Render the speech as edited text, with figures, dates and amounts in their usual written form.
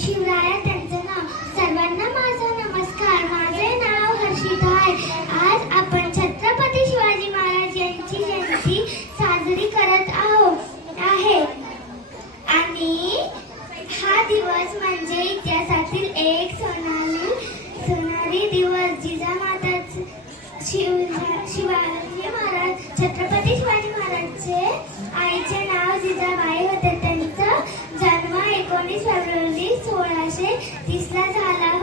शिवराया त्यांचं नाव. सर्वांना माझा नमस्कार. माझे नाव हर्षिता आहे. आज आपण छत्रपती शिवाजी महाराज यांची जयंती साजरी करत आहे आणि हा दिवस म्हणजे इतिहासातील एक सोनारी दिवस. जिजामाताच शिवाजी महाराज छत्रपती शिवाजी महाराजचे आईचे नाव जिजाबाई होते. त्यांचा जन्म 19 फेब्रुवारी 1630 ला झाला